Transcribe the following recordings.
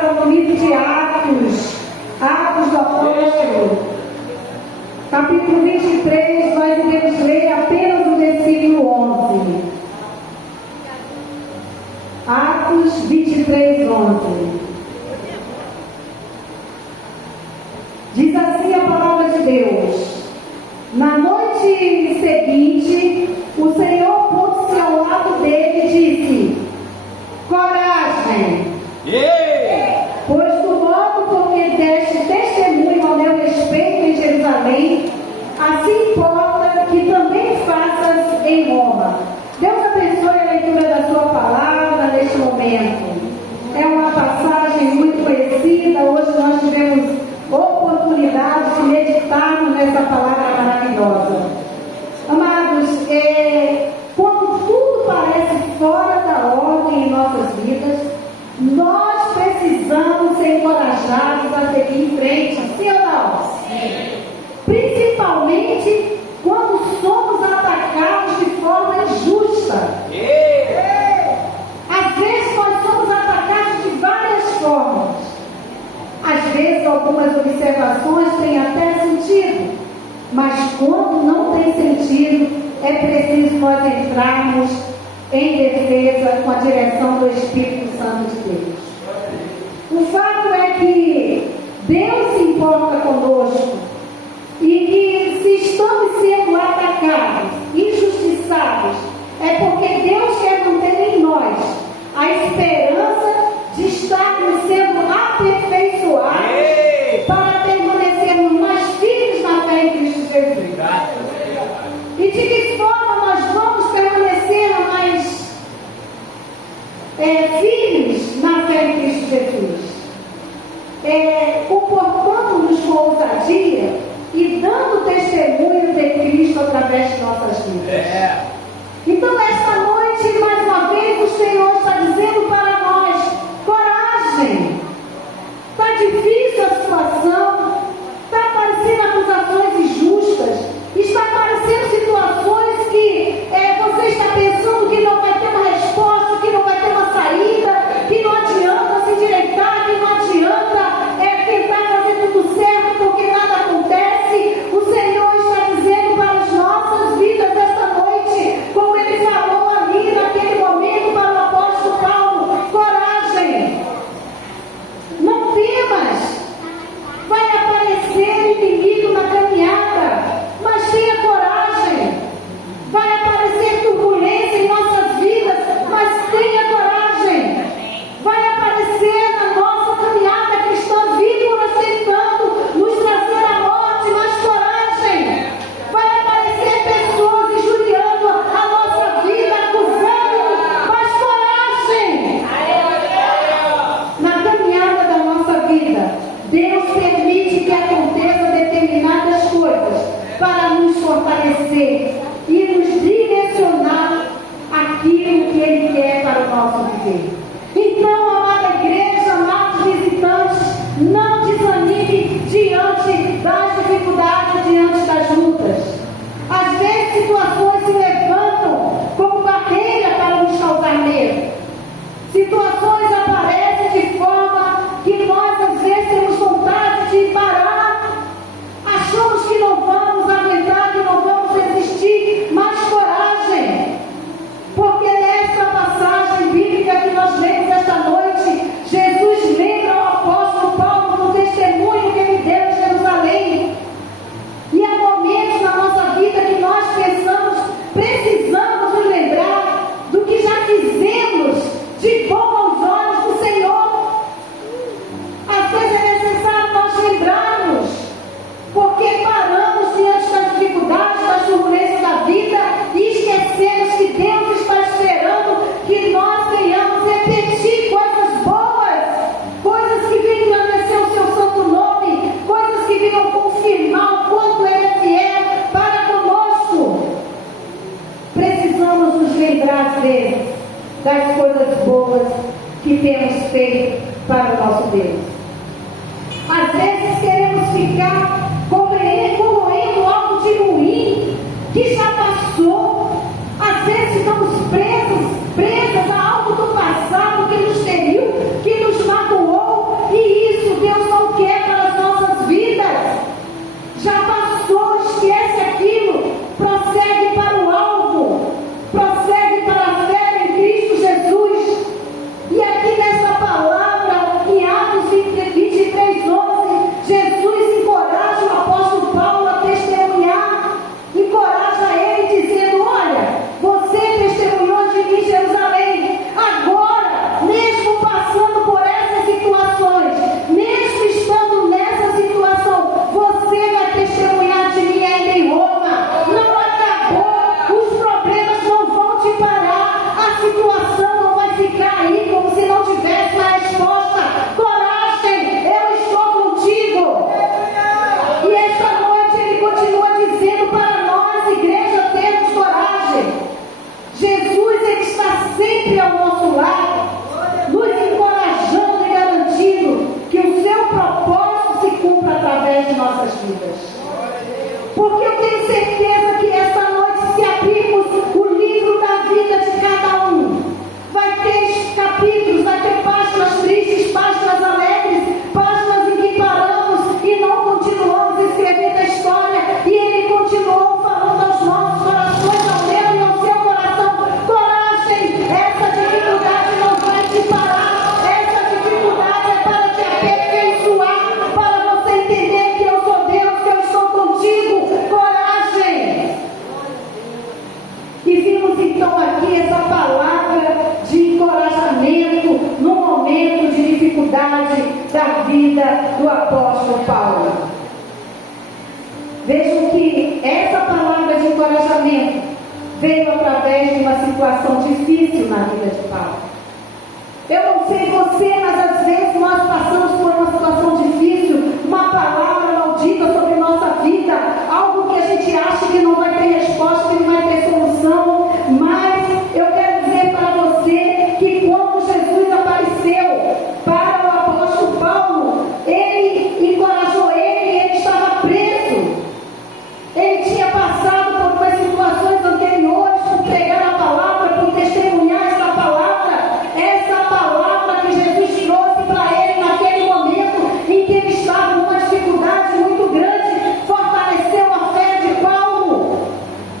palavra no livro de Atos do Apóstolo, capítulo 23, nós iremos ler apenas o versículo 11. Atos 23, 11. Diz assim a palavra de Deus: na noite seguinte, o Senhor pôs-se ao lado dele e disse: coragem, pois do modo porque deste testemunho ao meu respeito em Jerusalém, assim importa que também faças em Roma. Deus abençoe a leitura da sua palavra neste momento. É uma passagem muito conhecida. Hoje nós tivemos oportunidade de meditarmos nessa palavra maravilhosa. Amados, quando tudo parece fora da ordem em nossas vidas, nós precisamos ser encorajados a seguir em frente, sim ou não? Sim. Principalmente quando somos atacados de forma injusta. Às vezes nós somos atacados de várias formas. Às vezes algumas observações têm até sentido, mas quando não tem sentido, é preciso nós entrarmos em defesa com a direção do Espírito Santo de Deus. O fato é que Deus se importa conosco e que se estamos sendo atacados, injustiçados, é porque Deus quer manter em nós a esperança de estarmos sendo aperfeiçoados para permanecermos mais firmes na fé em Cristo Jesus. E de que forma nós vamos permanecer mais firmes na fé em Cristo Jesus? Comportando-nos com ousadia e dando testemunho de Cristo através de nossas vidas. Então, esta noite, mais uma vez, o Senhor está dizendo para nós: coragem. Está difícil a situação, está aparecendo acusações injustas, está aparecendo situações que você está pensando que não vai ter uma resposta, que não vai ter uma saída, que não adianta se endireitar, que não adianta tentar fazer tudo certo porque nada acontece. O Senhor está dizendo para as nossas vidas esta noite, como Ele falou ali naquele momento para o apóstolo Paulo: coragem, não temas. Vai aparecer inimigo na caminhada, mas tenha coragem. Vai aparecer turbulência em nossas vidas, mas tenha coragem. Vai aparecer na nossa caminhada cristã víboras tentando nos trazer a morte, mas coragem. Vai aparecer pessoas injuriando a nossa vida, acusando-nos, mas coragem. Na caminhada da nossa vida, Deus permite que aconteçam determinadas coisas para nos fortalecer e nos direcionar aquilo que Ele quer para o nosso viver. Então, amada igreja, amados visitantes, não desanime diante das dificuldades, diante das lutas. Às vezes situações se levantam como barreira para nos causar medo. Situações aparecem de forma que nós às vezes temos vontade de parar. Achamos que não vamos aguentar, que não vamos resistir, mas coragem. Porque nesta passagem bíblica que nós lemos esta noite, Jesus lembra ao apóstolo Paulo do testemunho que ele deu em Jerusalém. E há momentos na nossa vida que nós precisamos nos lembrar do que já fizemos de bom aos olhos do Senhor. Às vezes é necessário nós lembrarmos, porque paramos diante das dificuldades, das turbulências da vida e esquecemos que Deus está esperando que nós venhamos repetir coisas boas, coisas que venham engrandecer o seu santo nome, coisas que venham confirmar o quanto Ele é fiel para conosco. Precisamos nos lembrar às vezes das coisas boas que temos feito para o nosso Deus. Às vezes queremos ficar corroendo algo de ruim que já passou. Às vezes ficamos presas a algo do passado que nos feriu, que nos magoou, continuidade da vida do apóstolo Paulo. Vejam que essa palavra de encorajamento veio através de uma situação difícil na vida de Paulo. Eu não sei você, mas às vezes nós passamos por uma situação difícil, uma palavra maldita sobre nossa vida, algo que a gente acha que não vai ter resposta, que não vai ter solução, mas eu quero dizer para você que quando Jesus apareceu para o apóstolo Paulo, ele encorajou ele estava preso, ele tinha passado por umas situações anteriores, por pregar a palavra, por testemunhar essa palavra que Jesus trouxe para ele naquele momento em que ele estava numa dificuldade muito grande, fortaleceu a fé de Paulo.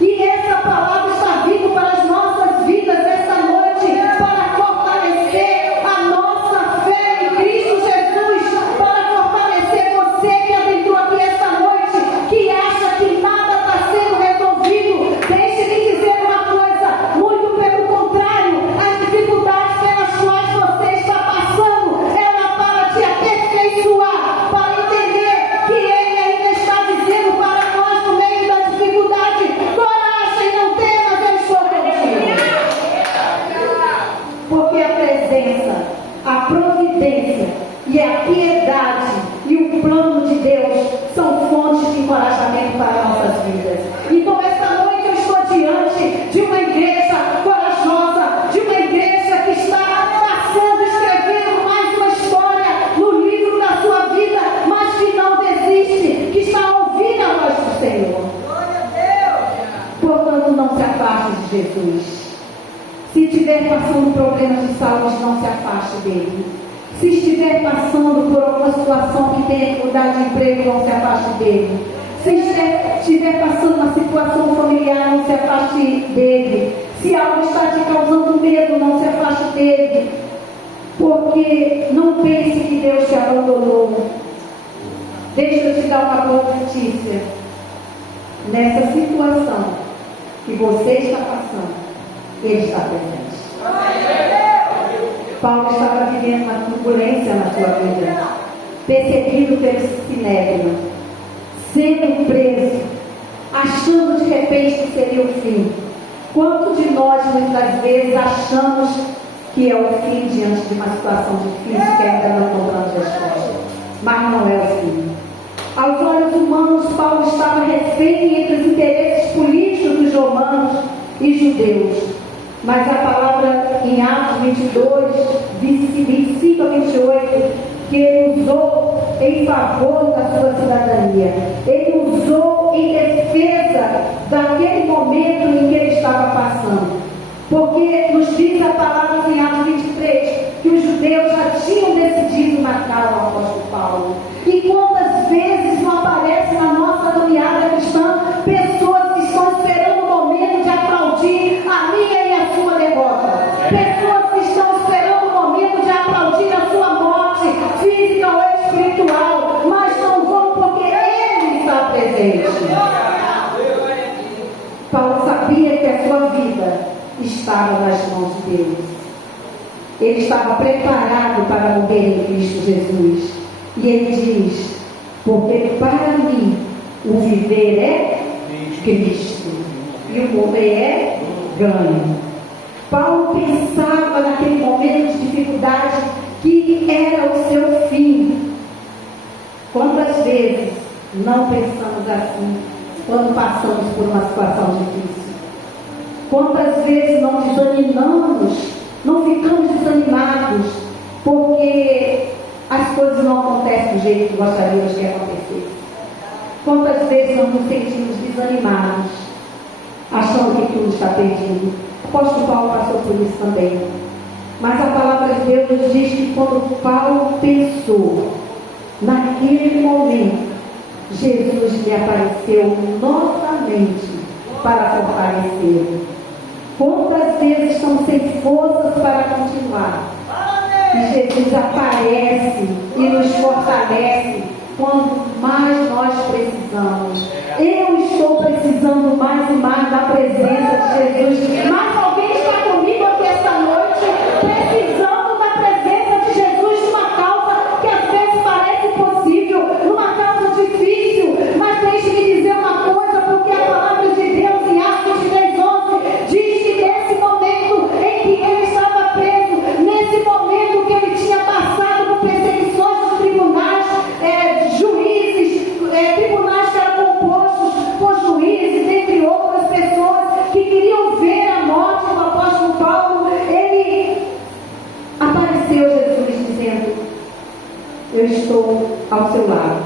E essa palavra está vindo para as nossas vidas esta noite, para fortalecer a nossa fé em Cristo Jesus, para fortalecer você que adentrou aqui esta noite, que acha que nada está sendo resolvido. Deixe-me dizer uma coisa, muito pelo contrário, as dificuldades pelas quais você está passando, ela para te aperfeiçoar, para entender que Ele ainda está dizendo para nós no meio da dificuldade: coragem, não temas, eu estou contigo. Porque a presença, a providência e a piedade e o plano de Deus são fontes de encorajamento para nossas vidas. Então esta noite eu estou diante de uma igreja corajosa, de uma igreja que está passando, escrevendo mais uma história no livro da sua vida, mas que não desiste, que está ouvindo a voz do Senhor. Portanto, não se afaste de Jesus. Se estiver passando problemas de saúde, não se afaste dele. Se estiver passando por alguma situação que tenha dificuldade de emprego, não se afaste dele. Se estiver passando uma situação familiar, não se afaste dele. Se algo está te causando medo, não se afaste dele. Porque não pense que Deus te abandonou. Deixa eu te dar uma boa notícia. Nessa situação que você está passando, Ele está presente. Paulo estava vivendo uma turbulência na sua vida, perseguido pelo Sinédrio, sendo preso, achando de repente que seria o fim. Quantos de nós muitas vezes achamos que é o fim diante de uma situação difícil que ainda não encontramos resposta? Mas não é o fim. Aos olhos humanos, Paulo estava refém entre os interesses políticos dos romanos e judeus. Mas a palavra em Atos 22, 25 a 28, que ele usou em favor da sua cidadania. Ele usou em defesa daquele momento em que ele estava passando. Porque nos diz a palavra em Atos 23, que os judeus já tinham decidido matar o apóstolo Paulo. E quantas vezes não aparece na nossa caminhada cristã pessoas que estão esperando o momento de aplaudir a minha e a sua derrota. Pessoas que estão esperando o momento de aplaudir a sua morte física ou espiritual, mas não vão porque Ele está presente. Paulo sabia que a sua vida estava nas mãos de Deus. Ele estava preparado para morrer em Cristo Jesus. E ele diz: porque para mim o viver é Cristo e o morrer é ganho. Paulo pensava naquele momento de dificuldade que era o seu fim. Quantas vezes não pensamos assim quando passamos por uma situação difícil? Quantas vezes não desanimamos, não ficamos desanimados porque as coisas não acontecem do jeito que gostaríamos que acontecesse? Quantas vezes não nos sentimos desanimados, achando que tudo está perdido? O apóstolo Paulo passou por isso também. Mas a palavra de Deus nos diz que quando Paulo pensou, naquele momento, Jesus lhe apareceu novamente para fortalecê-lo. Quantas vezes estamos sem forças para continuar? E Jesus aparece e nos fortalece quando mais nós precisamos. Eu estou precisando mais e mais da presença de Jesus. Mas alguém está comigo aqui esta noite, precisando da presença de Jesus, de uma causa eu estou ao seu lado.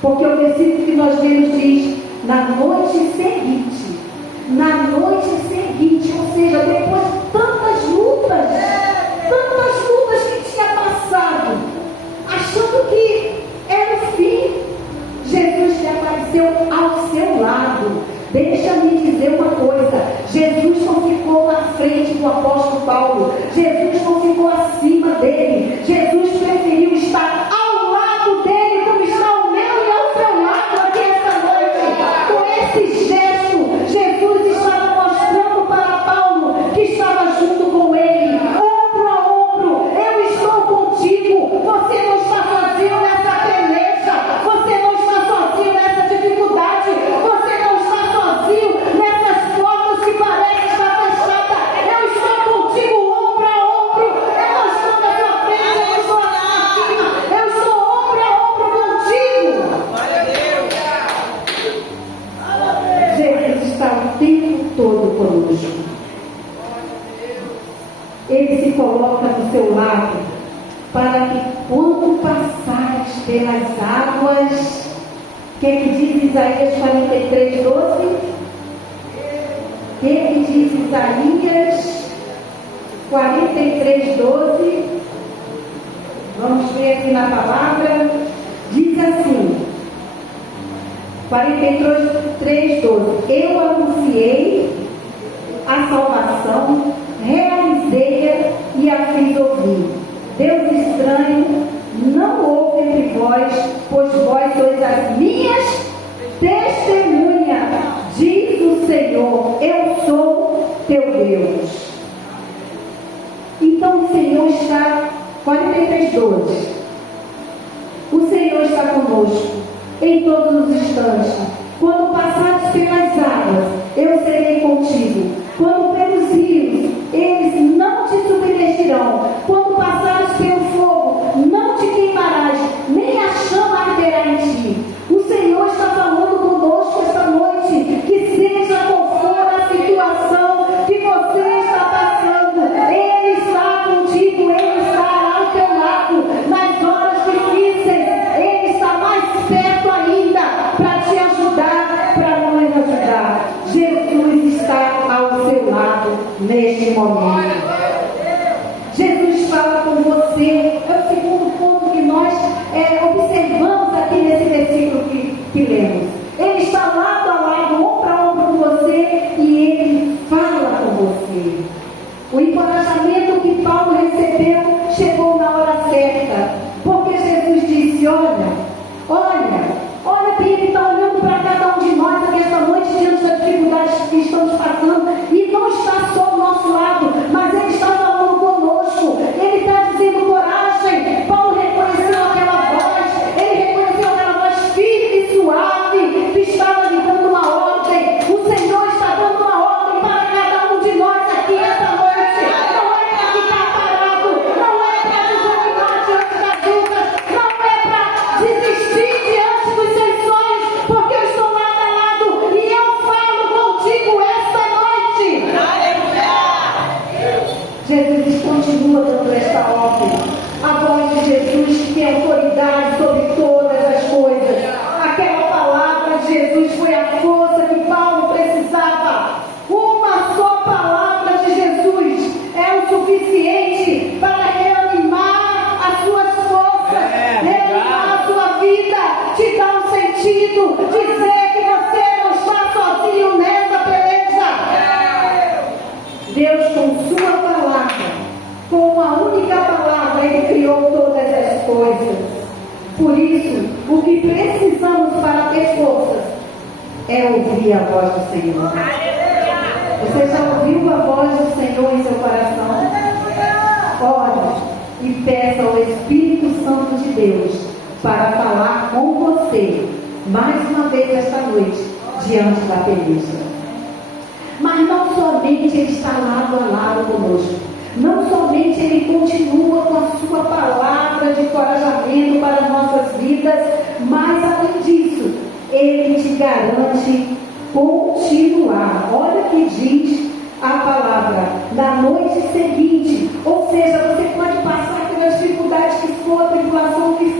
Porque o versículo que nós lemos diz, na noite seguinte, ou seja, depois de tantas lutas que tinha passado, achando que era o fim, Jesus lhe apareceu ao seu lado. Deixa-me dizer uma coisa, Jesus não ficou na frente do apóstolo Paulo, Jesus não ficou acima dele, Jesus preferiu estar ao lado dele, como está ao meu e ao seu lado aqui esta noite. Com esse gesto, Jesus estava mostrando para Paulo que estava junto com ele, ombro a ombro. Eu estou contigo, você não está sozinho nessa peleja, você não está sozinho nessa dificuldade, você não está sozinho nessas portas que parecem estar fechadas. Eu estou contigo ombro a ombro, eu não estou na sua frente, eu não estou na sua cima, eu estou ombro a ombro contigo. Jesus está o tempo todo conosco. Ele se coloca do seu lado para que quando passares pelas águas, o que diz Isaías 43, 12? O que diz Isaías 43, 12? Vamos ver aqui na palavra. Diz assim, 43, 12: eu anunciei a salvação, realizei-a e a fiz ouvir. Deus estranho não houve entre vós, pois vós sois as minhas testemunhas, diz o Senhor, eu sou teu Deus. Então o Senhor está, 43, 12, o Senhor está conosco em todos os instantes. Quando passares pelas águas, eu serei contigo. Quando pelos rios, eles não te submergirão. Quando passares pelo fogo, não te queimarás, nem a chama arderá em ti. O Senhor está falando conosco esta noite, que seja qual for a situação que você está passando, Ele está contigo, Ele está ao teu lado. Nas horas difíceis, Ele está mais perto ainda para te ajudar, para nos ajudar. Jesus está ao seu lado neste momento. Jesus fala com você. É o segundo ponto que nós observamos aqui nesse versículo que lemos. Ele está lado a lado, ombro a ombro com você, e Ele fala com você. O encorajamento que Paulo recebeu chegou na hora certa, porque Jesus disse, olha bem, Ele está olhando para cada um de nós aqui esta noite, diante das dificuldades que estamos passando, e não está só ao nosso lado, mas Ele está falando conosco. Ele está dizendo coragem. Paulo reconheceu aquela voz, ele reconheceu aquela voz firme e suave, que estava lhe dando uma ordem. O Senhor está dando uma ordem para cada um de nós aqui esta noite. Não é para ficar parado, não é para desanimar diante das lutas, não é para desistir diante dos seus sonhos, porque eu estou lado a lado e eu falo contigo esta noite. Jesus continua dando esta ordem. A voz de Jesus que tem autoridade sobre todas as coisas. Aquela palavra de Jesus foi a força que Paulo precisava. Uma só palavra de Jesus é o suficiente para reanimar as suas forças, reanimar a sua vida, te dar um sentido, dizer que você não está sozinho nessa peleja. Deus, com sua palavra, com uma única palavra, Ele criou todas as coisas. Por isso, o que precisamos para ter forças é ouvir a voz do Senhor. Você já ouviu a voz do Senhor em seu coração? Ore e peça ao Espírito Santo de Deus para falar com você, mais uma vez esta noite, diante da peleja. Mas não somente Ele está lado a lado conosco, não somente Ele continua com a sua palavra de encorajamento para nossas vidas, mas além disso, Ele te garante continuar. Olha o que diz a palavra, na noite seguinte. Ou seja, você pode passar pelas dificuldades que for, a tribulação que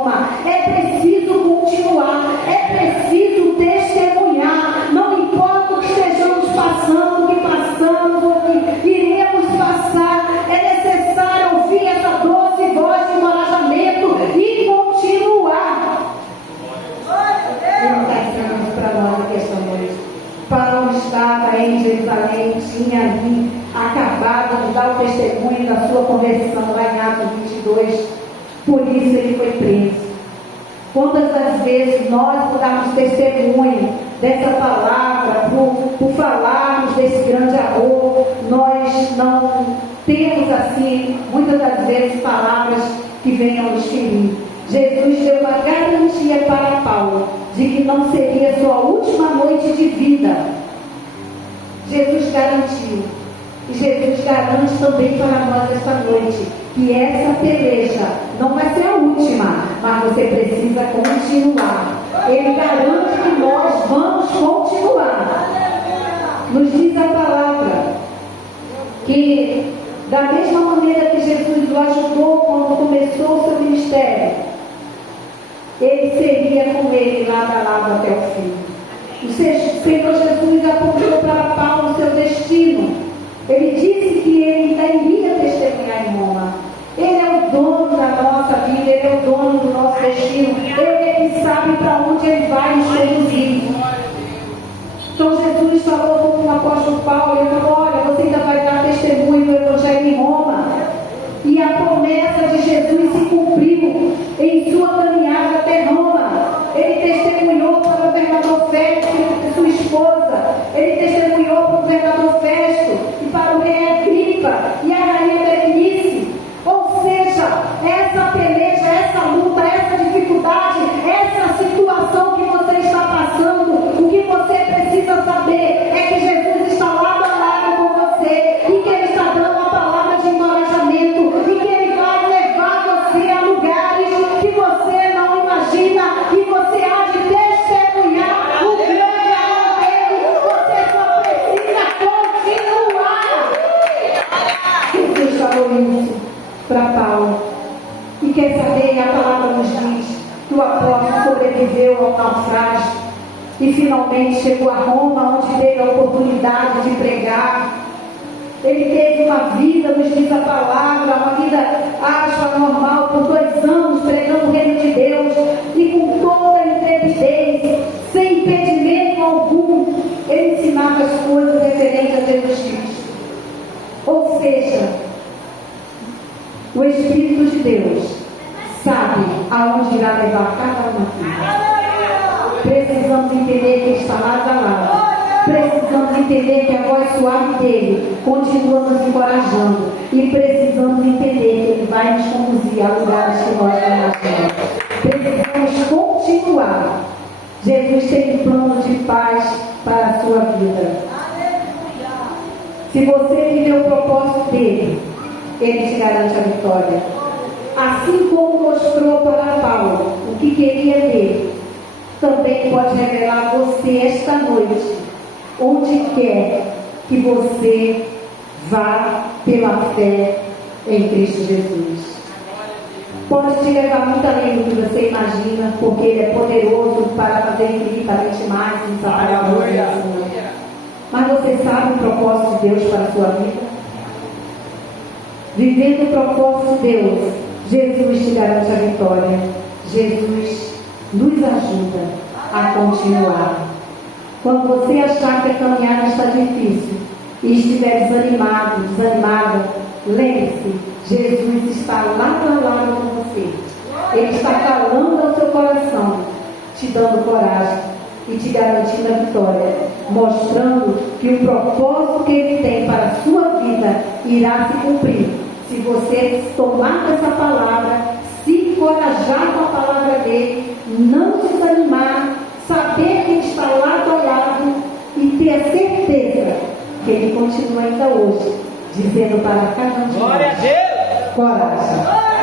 Roma. É preciso continuar, é preciso testemunhar. Não importa o que estejamos passando, o que passamos, o que iremos passar, é necessário ouvir essa doce voz de encorajamento e continuar. Ele está ensinando para nós aqui esta noite. Paulo estava em Jerusalém, tinha ali acabado de dar o testemunho da sua conversão, lá em Atos 22. Por isso ele foi preso. Quantas das vezes nós, por darmos testemunho dessa palavra, por falarmos desse grande amor, nós não temos assim, muitas das vezes, palavras que venham nos ferir. Jesus deu uma garantia para Paulo de que não seria sua última noite de vida. Jesus garantiu. E Jesus garante também para nós esta noite que essa peleja não vai ser a última, mas você precisa continuar. Ele garante que nós vamos continuar. Nos diz a palavra que da mesma maneira que Jesus o ajudou quando começou o seu ministério, ele seria com ele lado a lado até o fim. O Senhor Jesus apontou para Paulo o seu destino. Ele disse que ele ainda iria testemunhar em Roma. Ele é o dono da nossa vida, ele é o dono do nosso destino. Ele é que sabe para onde ele vai nos conduzir. Então Jesus falou com o apóstolo Paulo, ele falou: olha, você ainda vai dar testemunho do Evangelho em Roma. E a promessa de Jesus se cumpriu em sua caminhada até Roma. Ele testemunhou para o governador Festo e sua esposa. Ele testemunhou para o governador Festo e para o rei Agripa e a rainha Berenice. Ou seja, essa peleja, essa luta, essa dificuldade, essa situação que você está passando, o que você precisa saber é que Jesus está lado a lado com você e que Ele está dando uma palavra de encorajamento e que Ele vai levar você a lugares que você não imagina e você há de testemunhar o grande amor dele. Você só precisa continuar. Jesus falou isso para Paulo. E quer saber, a palavra nos diz que o apóstolo sobreviveu ao naufrágio e finalmente chegou a Roma, onde teve a oportunidade de pregar. Ele teve uma vida, nos diz a palavra, uma vida ágil, normal, por 2 anos pregando o reino de Deus e com toda a intrepidez, sem impedimento algum, ele ensinava as coisas referentes a Jesus Cristo. Ou seja, o Espírito de Deus sabe aonde irá levar cada um aqui. Precisamos entender que Ele está lado a lado. Precisamos entender que a voz suave dele continua nos encorajando. E precisamos entender que Ele vai nos conduzir a lugares que nós não imaginamos. Precisamos continuar. Jesus tem um plano de paz para a sua vida. Se você viver o propósito dele, Ele te garante a vitória. Assim como mostrou para Paulo o que queria ver, também pode revelar a você esta noite, onde quer que você vá pela fé em Cristo Jesus. Pode te levar muito além do que você imagina, porque Ele é poderoso para fazer infinitamente mais em palavra. Mas você sabe o propósito de Deus para a sua vida? Vivendo o propósito de Deus, Jesus te garante a vitória. Jesus nos ajuda a continuar. Quando você achar que a caminhada está difícil e estiver desanimado, desanimada, lembre-se, Jesus está lado a lado com você. Ele está calando ao seu coração, te dando coragem e te garantindo a vitória, mostrando que o propósito que Ele tem para a sua vida irá se cumprir. Se você tomar essa palavra, se encorajar com a palavra dele, não desanimar, saber que Ele está lado a lado e ter a certeza que Ele continua ainda hoje, dizendo para cada um de nós: coragem.